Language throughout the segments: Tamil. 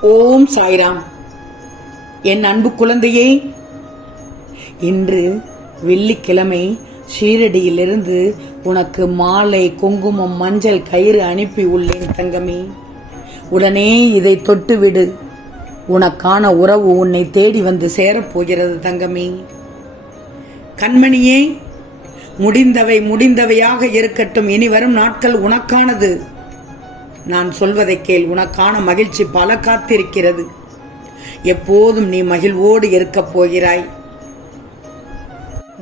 ஓம் சாய்ராம். என் அன்பு குழந்தையே இன்று வெள்ளிக்கிழமை ஷீரடியிலிருந்து உனக்கு மாலை குங்குமம் மஞ்சள் கயிறு அனுப்பி உள்ளேன் தங்கமே. உடனே இதை தொட்டுவிடு. உனக்கான உறவு உன்னை தேடி வந்து சேரப்போகிறது தங்கமே. கண்மணியே முடிந்தவை முடிந்தவையாக இருக்கட்டும். இனி வரும் நாட்கள் உனக்கானது. நான் சொல்வதை கேள் உனக்கான மகிழ்ச்சி பல காத்திருக்கிறது. எப்போதும் நீ மகிழ்வோடு இருக்கப் போகிறாய்.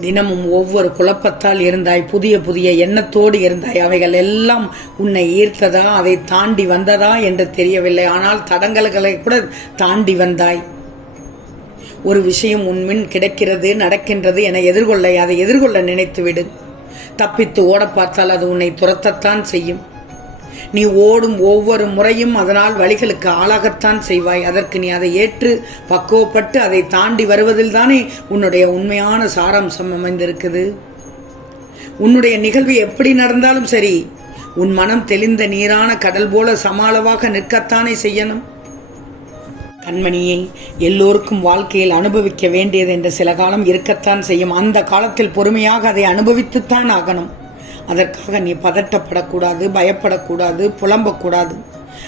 தினமும் ஒவ்வொரு குழப்பத்தால் இருந்தாய் புதிய புதிய எண்ணத்தோடு இருந்தாய். அவைகள் எல்லாம் உன்னை ஈர்த்ததா அதை தாண்டி வந்ததா என்று தெரியவில்லை. ஆனால் தடங்கல்களை கூட தாண்டி வந்தாய். ஒரு விஷயம் உன்மின் கிடைக்கிறது நடக்கின்றது என எதிர்கொள்ள அதை எதிர்கொள்ள நினைத்துவிடு. தப்பித்து ஓட பார்த்தால் அது உன்னை துரத்தத்தான் செய்யும். நீ ஓடும் ஒவ்வொரு முறையும் அதனால் வழிகளுக்கு ஆளாகத்தான் செய்வாய். அதற்கு நீ அதை ஏற்று பக்குவப்பட்டு அதை தாண்டி வருவதில் தானே உன்னுடைய உண்மையான சாராம்சம் அமைந்திருக்குது. உன்னுடைய நிகழ்வு எப்படி நடந்தாலும் சரி உன் மனம் தெளிந்த நீரான கடல் போல சமாளவாக நிற்கத்தானே செய்யணும்? கண்மணியை எல்லோருக்கும் வாழ்க்கையில் அனுபவிக்க வேண்டியது என்ற சில காலம் இருக்கத்தான் செய்யும். அந்த காலத்தில் பொறுமையாக அதை அனுபவித்துத்தான் ஆகணும். அதற்காக நீ பதட்டப்படக்கூடாது பயப்படக்கூடாது புலம்பக்கூடாது.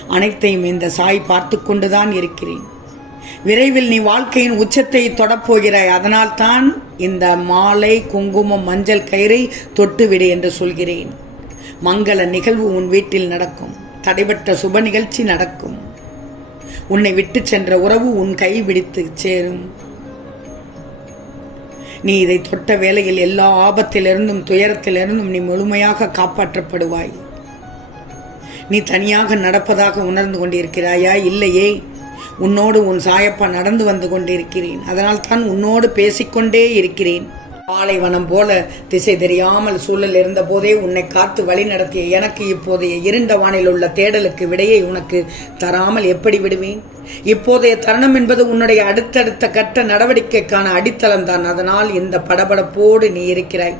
அனைத்தையும் இந்த சாய் பார்த்து கொண்டுதான் இருக்கிறேன். விரைவில் நீ வாழ்க்கையின் உச்சத்தை தொடப்போகிறாய். அதனால் தான் இந்த மாலை குங்குமம் மஞ்சள் கயிறை தொட்டுவிடு என்று சொல்கிறேன். மங்கள நிகழ்வு உன் வீட்டில் நடக்கும். தடைபட்ட சுப நிகழ்ச்சி நடக்கும். உன்னை விட்டு சென்ற உறவு உன் கை பிடித்து சேரும். நீ இதை தொட்ட வேளையில் எல்லா ஆபத்திலிருந்தும் துயரத்திலிருந்தும் நீ முழுமையாக காப்பாற்றப்படுவாய். நீ தனியாக நடப்பதாக உணர்ந்து கொண்டிருக்கிறாயா? இல்லையே. உன்னோடு உன் சாயப்பா நடந்து வந்து கொண்டிருக்கிறேன். அதனால் தான் உன்னோடு பேசிக்கொண்டே இருக்கிறேன். பாலைவனம் போல திசை தெரியாமல் சூழல் இருந்த போதே உன்னை காத்து வழி நடத்திய எனக்கு இப்போதைய இருண்ட வானில் உள்ள தேடலுக்கு விடையை உனக்கு தராமல் எப்படி விடுவேன்? இப்போதைய தருணம் என்பது உன்னுடைய அடுத்தடுத்த கட்ட நடவடிக்கைக்கான அடித்தளம் தான். அதனால் இந்த படபடப்போடு நீ இருக்கிறாய்.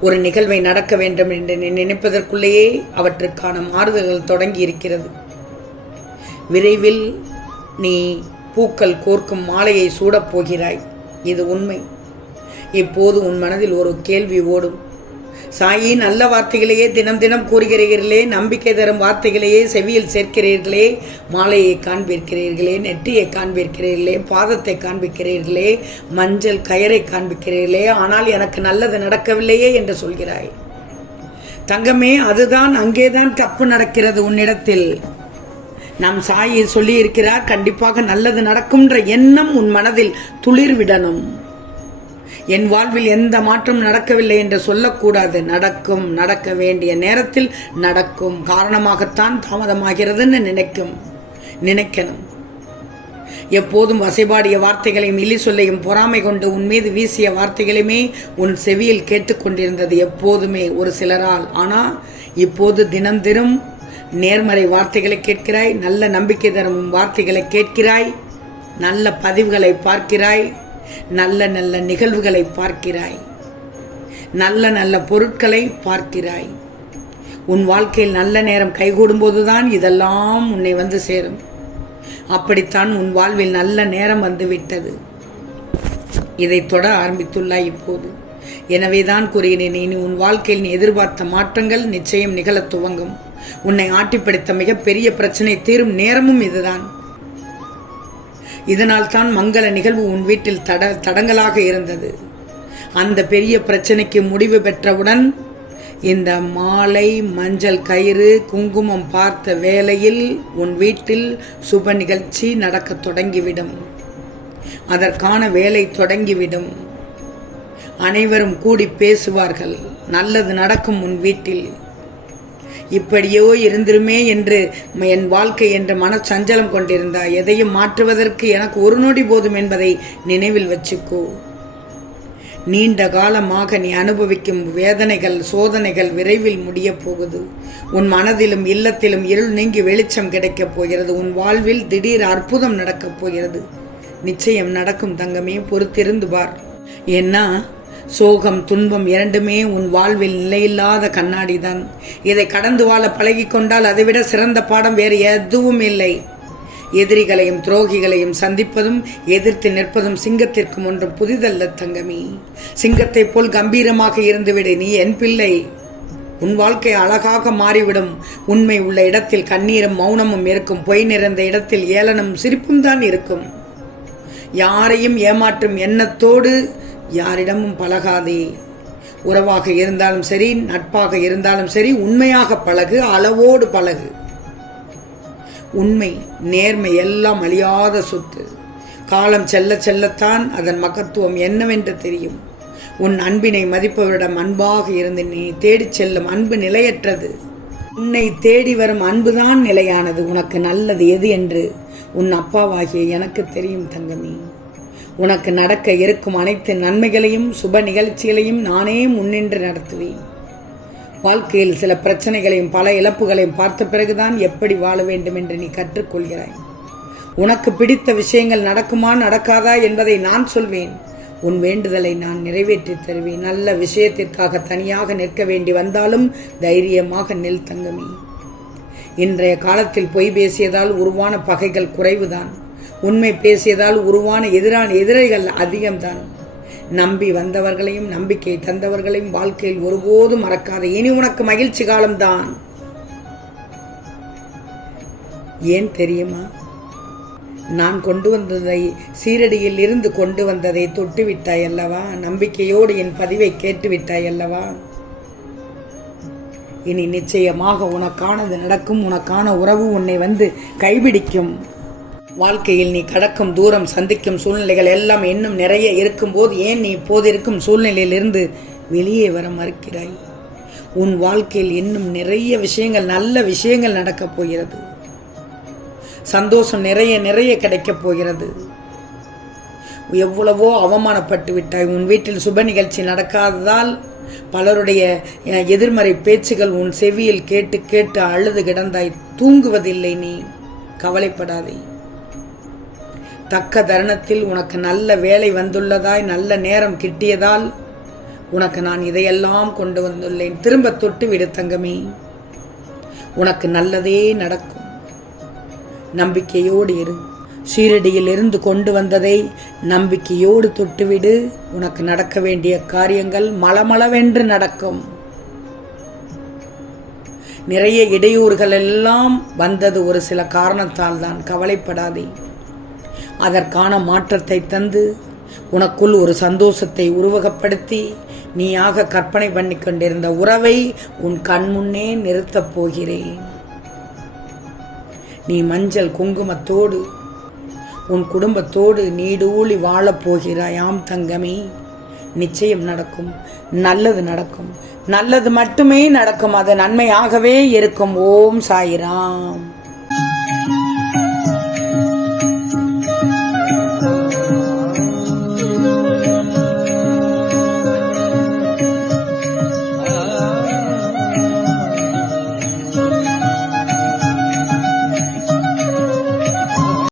ஒரு நிகழ்வை நடக்க வேண்டும் என்று நினைப்பதற்குள்ளேயே அவற்றுக்கான மாறுதல்கள் தொடங்கி இருக்கிறது. விரைவில் நீ பூக்கள் கோர்க்கும் மாலையை சூடப் போகிறாய். இது உண்மை. இப்போது உன் மனதில் ஒரு கேள்வி ஓடும். சாயி நல்ல வார்த்தைகளையே தினம் தினம் கூறுகிறீர்களே நம்பிக்கை தரும் வார்த்தைகளையே செவியில் சேர்க்கிறீர்களே மாலையை காண்பிக்கிறீர்களே நெற்றியை காண்பிக்கிறீர்களே பாதத்தை காண்பிக்கிறீர்களே மஞ்சள் கயரை காண்பிக்கிறீர்களே ஆனால் எனக்கு நல்லது நடக்கவில்லையே என்று சொல்கிறாய். தங்கமே அதுதான் அங்கேதான் தப்பு நடக்கிறது உன்னிடத்தில். நம் சாயி சொல்லியிருக்கிறார் கண்டிப்பாக நல்லது நடக்கும்ன்ற எண்ணம் உன் மனதில் துளிர் விடணும் என் வாழ்வில் எந்த மாற்றம் நடக்கவில்லை என்று சொல்லக்கூடாது. நடக்கும் நடக்க வேண்டிய நேரத்தில் நடக்கும். காரணமாகத்தான் தாமதமாகிறதுன்னு நினைக்கும் நினைக்கணும். எப்போதும் வசைபாடிய வார்த்தைகளையும் இலி சொல்லையும் பொறாமை கொண்டு உன் மீது வீசிய வார்த்தைகளையுமே உன் செவியில் கேட்டுக்கொண்டிருந்தது எப்போதுமே ஒரு சிலரால். ஆனால் இப்போது தினம் தினம் நேர்மறை வார்த்தைகளை கேட்கிறாய் நல்ல நம்பிக்கை தரும் வார்த்தைகளை கேட்கிறாய் நல்ல பதிவுகளை பார்க்கிறாய் நல்ல நல்ல நிகழ்வுகளை பார்க்கிறாய். நல்ல நல்ல பொருட்களை பார்க்கிறாய். உன் வாழ்க்கையில் நல்ல நேரம் கைகூடும்போதுதான் இதெல்லாம் உன்னை வந்து சேரும். அப்படித்தான் உன் வாழ்வில் நல்ல நேரம் வந்து விட்டது இதை தொட ஆரம்பித்துள்ளாய் இப்போது. எனவேதான் கூறுகிறேன் இனி உன் வாழ்க்கையில் நீ எதிர்பார்த்த மாற்றங்கள் நிச்சயம் நிகழத் துவங்கும். உன்னை ஆட்டிப்படுத்த மிகப்பெரிய பிரச்சனை தீரும் நேரமும் இதுதான். இதனால் தான் மங்கள நிகழ்வு உன் வீட்டில் தட தடங்கலாக இருந்தது. அந்த பெரிய பிரச்சனைக்கு முடிவு பெற்றவுடன் இந்த மாலை மஞ்சள் கயிறு குங்குமம் பார்த்த வேளையில் உன் வீட்டில் சுப நிகழ்ச்சி நடக்கத் தொடங்கிவிடும். அதற்கான வேலை தொடங்கிவிடும். அனைவரும் கூடி பேசுவார்கள். நல்லது நடக்கும் உன் வீட்டில். இப்படியோ இருந்திருமே என்று என் வாழ்க்கை என்று மனச்சஞ்சலம் கொண்டிருந்தாய் எதையும் மாற்றுவதற்கு எனக்கு ஒரு நொடி போதும் என்பதை நினைவில் வச்சுக்கோ. நீண்ட காலமாக நீ அனுபவிக்கும் வேதனைகள் சோதனைகள் விரைவில் முடியப் போகுது. உன் மனதிலும் இல்லத்திலும் இருள் நீங்கி வெளிச்சம் கிடைக்கப் போகிறது. உன் வாழ்வில் திடீர் அற்புதம் நடக்கப் போகிறது. நிச்சயம் நடக்கும் தங்கமே பொறுத்திருந்து பார். ஏன்னா சோகம் துன்பம் இரண்டுமே உன் வாழ்வில் நிலையில்லாத கண்ணாடி தான் இதை கடந்து வாழ பழகிக்கொண்டால் அதைவிட சிறந்த பாடம் வேறு எதுவும் இல்லை. எதிரிகளையும் துரோகிகளையும் சந்திப்பதும் எதிர்த்து நிற்பதும் சிங்கத்திற்கும் ஒன்றும் புதிதல்ல தங்கமி. சிங்கத்தைப் போல் கம்பீரமாக இருந்துவிடு நீ என் பிள்ளை. உன் வாழ்க்கை அழகாக மாறிவிடும். உண்மை உள்ள இடத்தில் கண்ணீரும் மௌனமும் இருக்கும். பொய் நிறைந்த இடத்தில் ஏளனம் சிரிப்பும் தான் இருக்கும். யாரையும் ஏமாற்றும் எண்ணத்தோடு யாரிடமும் பழகாதே. உறவாக இருந்தாலும் சரி நட்பாக இருந்தாலும் சரி உண்மையாக பழகு அளவோடு பழகு. உண்மை நேர்மை எல்லாம் அழியாத சொத்து. காலம் செல்ல செல்லத்தான் அதன் மகத்துவம் என்னவென்று தெரியும். உன் அன்பினை மதிப்பவரிடம் அன்பாக இருந்து நீ தேடிச் செல்லும் அன்பு நிலையற்றது. உன்னை தேடி வரும் அன்புதான் நிலையானது. உனக்கு நல்லது எது என்று உன் அப்பாவாகிய எனக்கு தெரியும் தங்கமே. உனக்கு நடக்க இருக்கும் அனைத்து நன்மைகளையும் சுப நிகழ்ச்சிகளையும் நானே முன்னின்று நடத்துவேன். வாழ்க்கையில் சில பிரச்சனைகளையும் பல இழப்புகளையும் பார்த்த பிறகுதான் எப்படி வாழ வேண்டும் என்று நீ கற்றுக்கொள்கிறாய். உனக்கு பிடித்த விஷயங்கள் நடக்குமா நடக்காதா என்பதை நான் சொல்வேன். உன் வேண்டுதலை நான் நிறைவேற்றித் தருவேன். நல்ல விஷயத்திற்காக தனியாக நிற்க வேண்டி வந்தாலும் தைரியமாக நெல் தங்கமே. இன்றைய காலத்தில் பொய் பேசியதால் உருவான பகைகள் குறைவுதான். உண்மை பேசியதால் உருவான எதிரான எதிரிகள் அதிகம்தான். நம்பி வந்தவர்களையும் நம்பிக்கை தந்தவர்களையும் வாழ்க்கையில் ஒருபோதும் மறக்காத இனி உனக்கு மகிழ்ச்சி காலம்தான். ஏன் தெரியுமா? நான் கொண்டு வந்ததை சீரடியில் இருந்து கொண்டு வந்ததை தொட்டு விட்டாய் அல்லவா? நம்பிக்கையோடு என் பதிவை கேட்டு விட்டாய் அல்லவா? இனி நிச்சயமாக உனக்கானது நடக்கும் உனக்கான உறவு உன்னை வந்து கைபிடிக்கும். வாழ்க்கையில் நீ கடக்கும் தூரம் சந்திக்கும் சூழ்நிலைகள் எல்லாம் இன்னும் நிறைய இருக்கும்போது ஏன் நீ இப்போது இருக்கும் சூழ்நிலையிலிருந்து வெளியே வர மறுக்கிறாய்? உன் வாழ்க்கையில் இன்னும் நிறைய விஷயங்கள் நல்ல விஷயங்கள் நடக்கப் போகிறது. சந்தோஷம் நிறைய நிறைய கிடைக்கப் போகிறது. எவ்வளவோ அவமானப்பட்டு விட்டாய். உன் வீட்டில் சுப நிகழ்ச்சி நடக்காததால் பலருடைய எதிர்மறை பேச்சுகள் உன் செவியில் கேட்டு கேட்டு அழுது கிடந்தாய். தூங்குவதில்லை நீ. கவலைப்படாதே. தக்க தருணத்தில் உனக்கு நல்ல வேலை வந்துள்ளதாய் நல்ல நேரம் கிட்டியதால் உனக்கு நான் இதையெல்லாம் கொண்டு வந்துள்ளேன். திரும்ப தொட்டு விடு தங்கமே. உனக்கு நல்லதே நடக்கும். நம்பிக்கையோடு இரு. ஷீரடியில் இருந்து கொண்டு வந்ததை நம்பிக்கையோடு தொட்டுவிடு உனக்கு நடக்க வேண்டிய காரியங்கள் மளமளவென்று நடக்கும். நிறைய இடையூறுகள் எல்லாம் வந்தது ஒரு சில காரணத்தால் தான் கவலைப்படாதே. அதற்கான மாற்றத்தை தந்து உனக்குள் ஒரு சந்தோஷத்தை உருவகப்படுத்தி நீயாக கற்பனை பண்ணி கொண்டிருந்த உறவை உன் கண்முன்னே நிறுத்தப் போகிறேன். நீ மஞ்சள் குங்குமத்தோடு உன் குடும்பத்தோடு நீடூழி வாழப் போகிறாயாம் தங்கமே. நிச்சயம் நடக்கும் நல்லது நடக்கும் நல்லது மட்டுமே நடக்கும் அது நன்மையாகவே இருக்கும் ஓம் சாயிராம்.